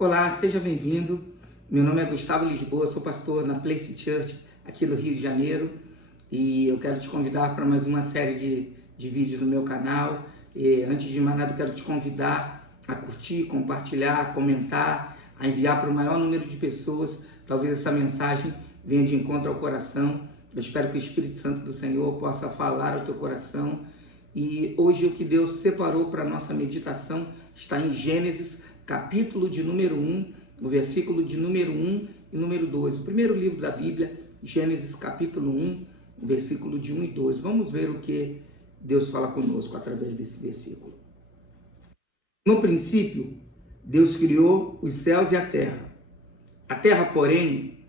Olá, seja bem-vindo. Meu nome é Gustavo Lisboa, sou pastor na Place Church aqui do Rio de Janeiro e eu quero te convidar para mais uma série de vídeos no meu canal. Antes de mais nada, eu quero te convidar a curtir, compartilhar, comentar, a enviar para o maior número de pessoas. Talvez essa mensagem venha de encontro ao coração. Eu espero que o Espírito Santo do Senhor possa falar ao teu coração. E hoje o que Deus separou para a nossa meditação está em Gênesis, capítulo de número 1, o versículo de número 1 e número 2. O primeiro livro da Bíblia, Gênesis capítulo 1, o versículo de 1 e 2. Vamos ver o que Deus fala conosco através desse versículo. No princípio, Deus criou os céus e a terra. A terra, porém,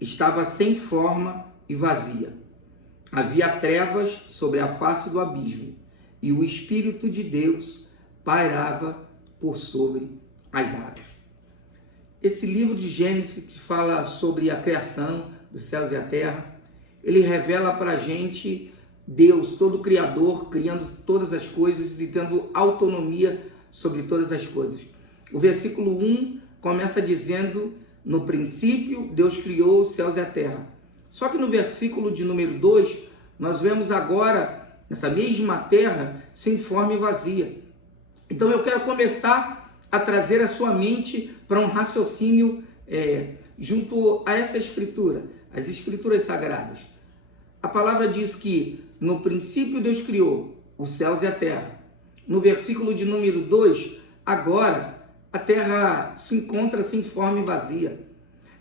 estava sem forma e vazia. Havia trevas sobre a face do abismo, e o Espírito de Deus pairava por sobre as águas. Esse livro de Gênesis, que fala sobre a criação dos céus e a terra, ele revela para a gente Deus, todo Criador, criando todas as coisas e tendo autonomia sobre todas as coisas. O versículo 1 começa dizendo: no princípio, Deus criou os céus e a terra. Só que no versículo de número 2, nós vemos agora essa mesma terra sem forma e vazia. Então eu quero começar a trazer a sua mente para um raciocínio junto a essa escritura, as escrituras sagradas. A palavra diz que no princípio Deus criou os céus e a terra. No versículo de número 2, agora a terra se encontra sem forma e vazia.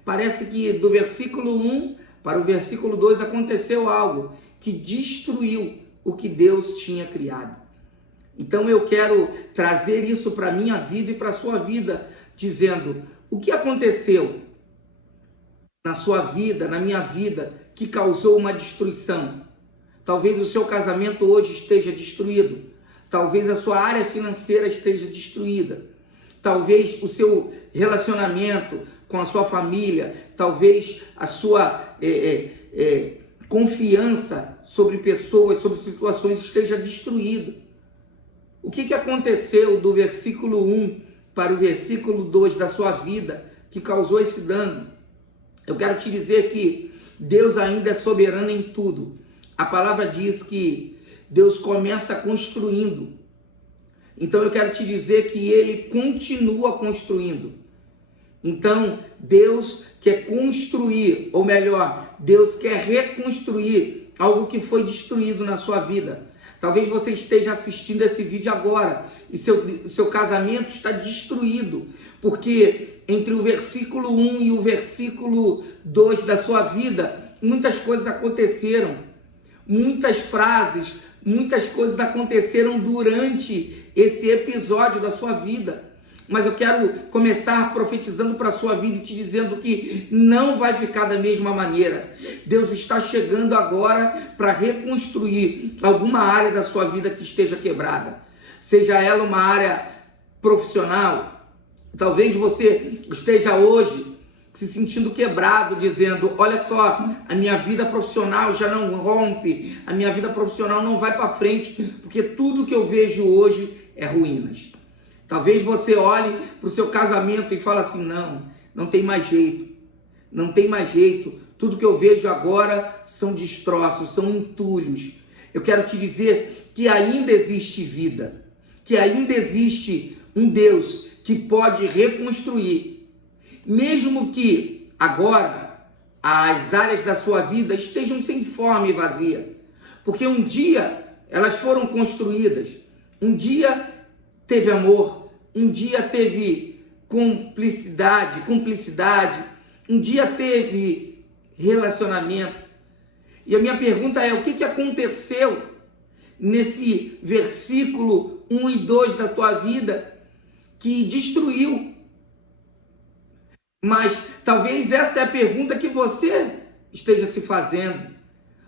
Parece que do versículo 1 para o versículo 2 aconteceu algo que destruiu o que Deus tinha criado. Então eu quero trazer isso para a minha vida e para a sua vida, dizendo: o que aconteceu na sua vida, na minha vida, que causou uma destruição? Talvez o seu casamento hoje esteja destruído, talvez a sua área financeira esteja destruída, talvez o seu relacionamento com a sua família, talvez a sua confiança sobre pessoas, sobre situações esteja destruída. O que aconteceu do versículo 1 para o versículo 2 da sua vida que causou esse dano? Eu quero te dizer que Deus ainda é soberano em tudo. A palavra diz que Deus começa construindo. Então eu quero te dizer que Ele continua construindo. Então Deus quer construir, ou melhor, Deus quer reconstruir algo que foi destruído na sua vida. Talvez você esteja assistindo esse vídeo agora e seu casamento está destruído, porque entre o versículo 1 e o versículo 2 da sua vida, muitas coisas aconteceram, muitas frases, muitas coisas aconteceram durante esse episódio da sua vida. Mas eu quero começar profetizando para a sua vida e te dizendo que não vai ficar da mesma maneira. Deus está chegando agora para reconstruir alguma área da sua vida que esteja quebrada. Seja ela uma área profissional. Talvez você esteja hoje se sentindo quebrado, dizendo: olha só, a minha vida profissional já não rompe, a minha vida profissional não vai para frente, porque tudo que eu vejo hoje é ruínas. Talvez você olhe para o seu casamento e fale assim: não tem mais jeito, não tem mais jeito, tudo que eu vejo agora são destroços, são entulhos. Eu quero te dizer que ainda existe vida, que ainda existe um Deus que pode reconstruir, mesmo que agora as áreas da sua vida estejam sem forma e vazia, porque um dia elas foram construídas, um dia teve amor, um dia teve cumplicidade, um dia teve relacionamento. E a minha pergunta é: o que aconteceu nesse versículo 1 e 2 da tua vida que destruiu? Mas talvez essa é a pergunta que você esteja se fazendo.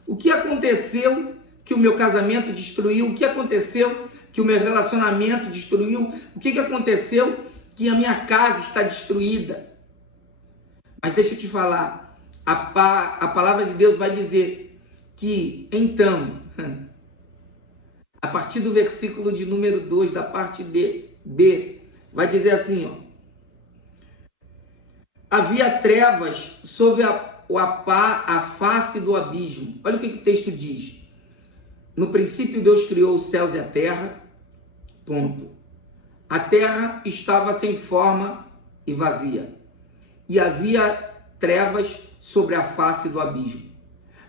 O que aconteceu que o meu casamento destruiu? O que aconteceu que o meu relacionamento destruiu? O que aconteceu que a minha casa está destruída? Mas deixa eu te falar, a palavra de Deus vai dizer que então, a partir do versículo de número 2, da parte B, vai dizer assim, ó: havia trevas sobre a face do abismo. Olha o que o texto diz. No princípio Deus criou os céus e a terra, ponto. A terra estava sem forma e vazia, e havia trevas sobre a face do abismo.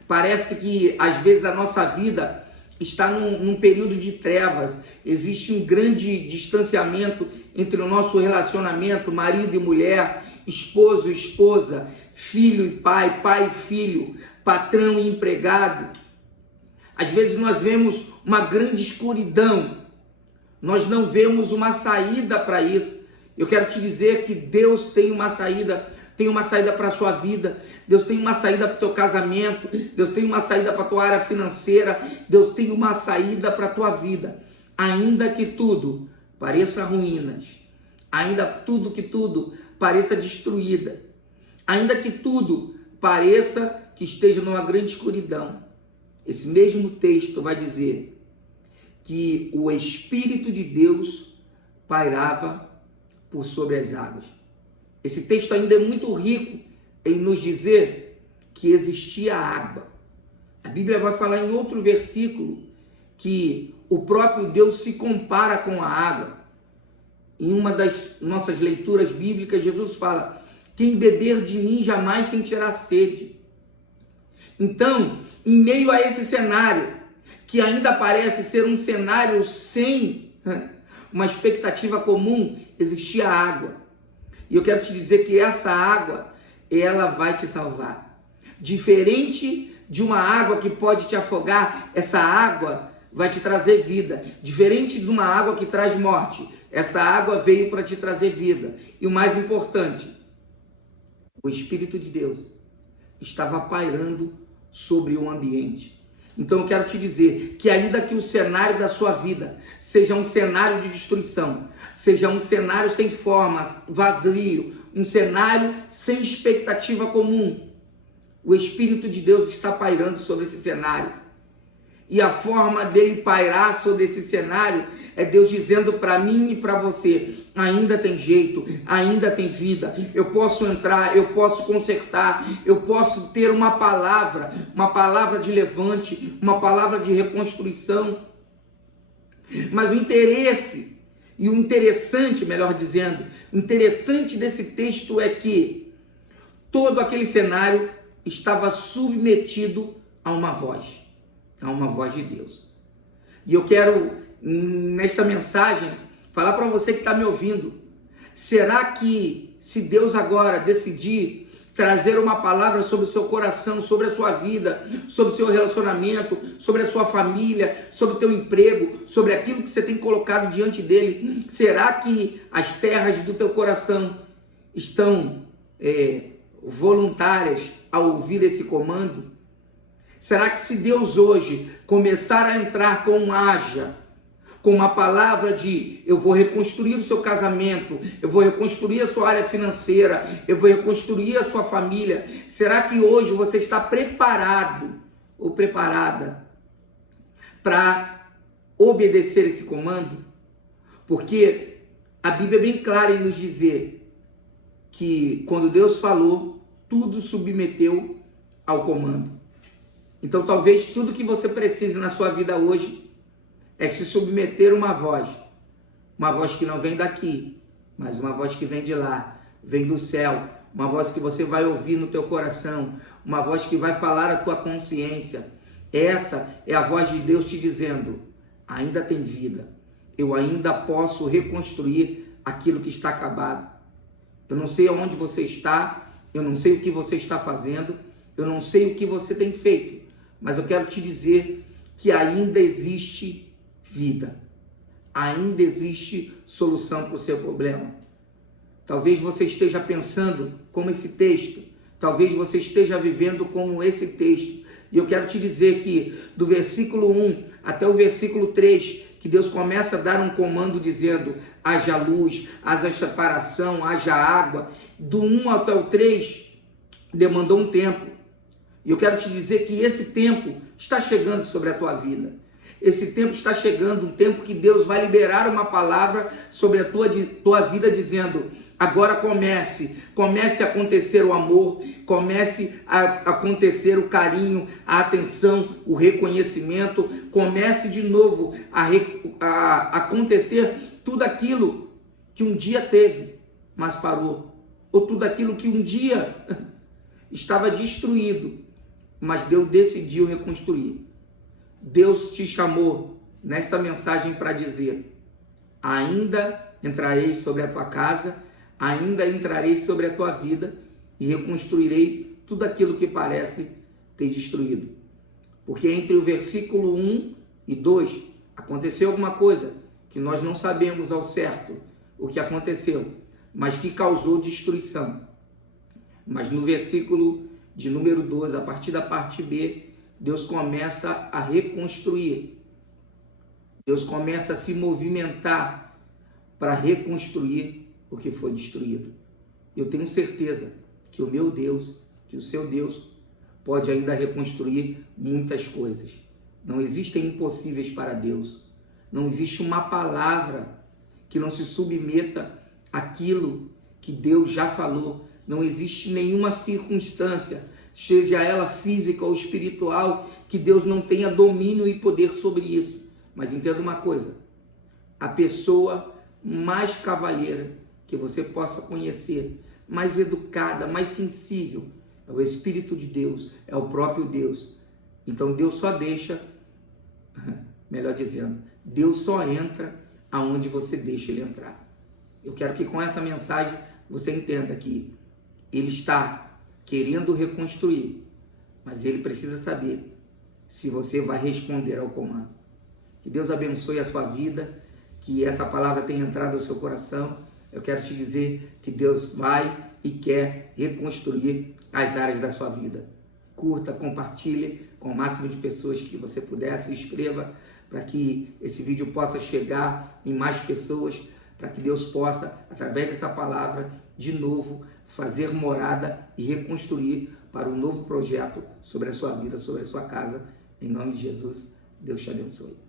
Parece que às vezes a nossa vida está num período de trevas, existe um grande distanciamento entre o nosso relacionamento, marido e mulher, esposo e esposa, filho e pai, pai e filho, patrão e empregado. Às vezes nós vemos uma grande escuridão, nós não vemos uma saída para isso. Eu quero te dizer que Deus tem uma saída para a sua vida, Deus tem uma saída para o teu casamento, Deus tem uma saída para a tua área financeira, Deus tem uma saída para a tua vida. Ainda que tudo pareça ruínas, ainda que tudo pareça destruída, ainda que tudo pareça que esteja numa grande escuridão, esse mesmo texto vai dizer que o Espírito de Deus pairava por sobre as águas. Esse texto ainda é muito rico em nos dizer que existia água. A Bíblia vai falar em outro versículo que o próprio Deus se compara com a água. Em uma das nossas leituras bíblicas, Jesus fala: quem beber de mim jamais sentirá sede. Então, em meio a esse cenário, que ainda parece ser um cenário sem uma expectativa comum, existia água. E eu quero te dizer que essa água, ela vai te salvar. Diferente de uma água que pode te afogar, essa água vai te trazer vida. Diferente de uma água que traz morte, essa água veio para te trazer vida. E o mais importante, o Espírito de Deus estava pairando sobre o ambiente. Então eu quero te dizer que ainda que o cenário da sua vida seja um cenário de destruição, seja um cenário sem formas, vazio, um cenário sem expectativa comum, o Espírito de Deus está pairando sobre esse cenário. E a forma dele pairar sobre esse cenário é Deus dizendo para mim e para você: ainda tem jeito, ainda tem vida, eu posso entrar, eu posso consertar, eu posso ter uma palavra de levante, uma palavra de reconstrução. Mas o interesse, e o interessante, melhor dizendo, o interessante desse texto é que todo aquele cenário estava submetido a uma voz de Deus. E eu quero, nesta mensagem, falar para você que está me ouvindo: será que se Deus agora decidir trazer uma palavra sobre o seu coração, sobre a sua vida, sobre o seu relacionamento, sobre a sua família, sobre o teu emprego, sobre aquilo que você tem colocado diante dele, será que as terras do teu coração estão voluntárias a ouvir esse comando? Será que se Deus hoje começar a entrar com haja, com uma palavra de eu vou reconstruir o seu casamento, eu vou reconstruir a sua área financeira, eu vou reconstruir a sua família, será que hoje você está preparado ou preparada para obedecer esse comando? Porque a Bíblia é bem clara em nos dizer que quando Deus falou, tudo submeteu ao comando. Então talvez tudo que você precise na sua vida hoje é se submeter a uma voz que não vem daqui, mas uma voz que vem de lá, vem do céu, uma voz que você vai ouvir no teu coração, uma voz que vai falar a tua consciência. Essa é a voz de Deus te dizendo: ainda tem vida, eu ainda posso reconstruir aquilo que está acabado. Eu não sei aonde você está, eu não sei o que você está fazendo, eu não sei o que você tem feito, mas eu quero te dizer que ainda existe vida, ainda existe solução para o seu problema. Talvez você esteja pensando como esse texto, talvez você esteja vivendo como esse texto, e eu quero te dizer que do versículo 1 até o versículo 3, que Deus começa a dar um comando dizendo: haja luz, haja separação, haja água. Do 1 até o 3 demandou um tempo, e eu quero te dizer que esse tempo está chegando sobre a tua vida. Esse tempo está chegando, um tempo que Deus vai liberar uma palavra sobre a tua vida, dizendo: agora comece a acontecer o amor, comece a acontecer o carinho, a atenção, o reconhecimento, comece de novo a acontecer tudo aquilo que um dia teve, mas parou, ou tudo aquilo que um dia estava destruído, mas Deus decidiu reconstruir. Deus te chamou nesta mensagem para dizer: ainda entrarei sobre a tua casa, ainda entrarei sobre a tua vida e reconstruirei tudo aquilo que parece ter destruído. Porque entre o versículo 1 e 2 aconteceu alguma coisa que nós não sabemos ao certo o que aconteceu, mas que causou destruição. Mas no versículo de número 2, a partir da parte B, Deus começa a reconstruir. Deus começa a se movimentar para reconstruir o que foi destruído. Eu tenho certeza que o meu Deus, que o seu Deus, pode ainda reconstruir muitas coisas. Não existem impossíveis para Deus. Não existe uma palavra que não se submeta àquilo que Deus já falou. Não existe nenhuma circunstância, seja ela física ou espiritual, que Deus não tenha domínio e poder sobre isso. Mas entenda uma coisa: a pessoa mais cavalheira que você possa conhecer, mais educada, mais sensível, é o Espírito de Deus, é o próprio Deus. Então Deus só deixa, melhor dizendo, Deus só entra aonde você deixa Ele entrar. Eu quero que com essa mensagem você entenda que Ele está querendo reconstruir, mas Ele precisa saber se você vai responder ao comando. Que Deus abençoe a sua vida, que essa palavra tenha entrado no seu coração. Eu quero te dizer que Deus vai e quer reconstruir as áreas da sua vida. Curta, compartilhe com o máximo de pessoas que você puder, se inscreva para que esse vídeo possa chegar em mais pessoas, para que Deus possa, através dessa palavra, de novo, fazer morada e reconstruir para um novo projeto sobre a sua vida, sobre a sua casa. Em nome de Jesus, Deus te abençoe.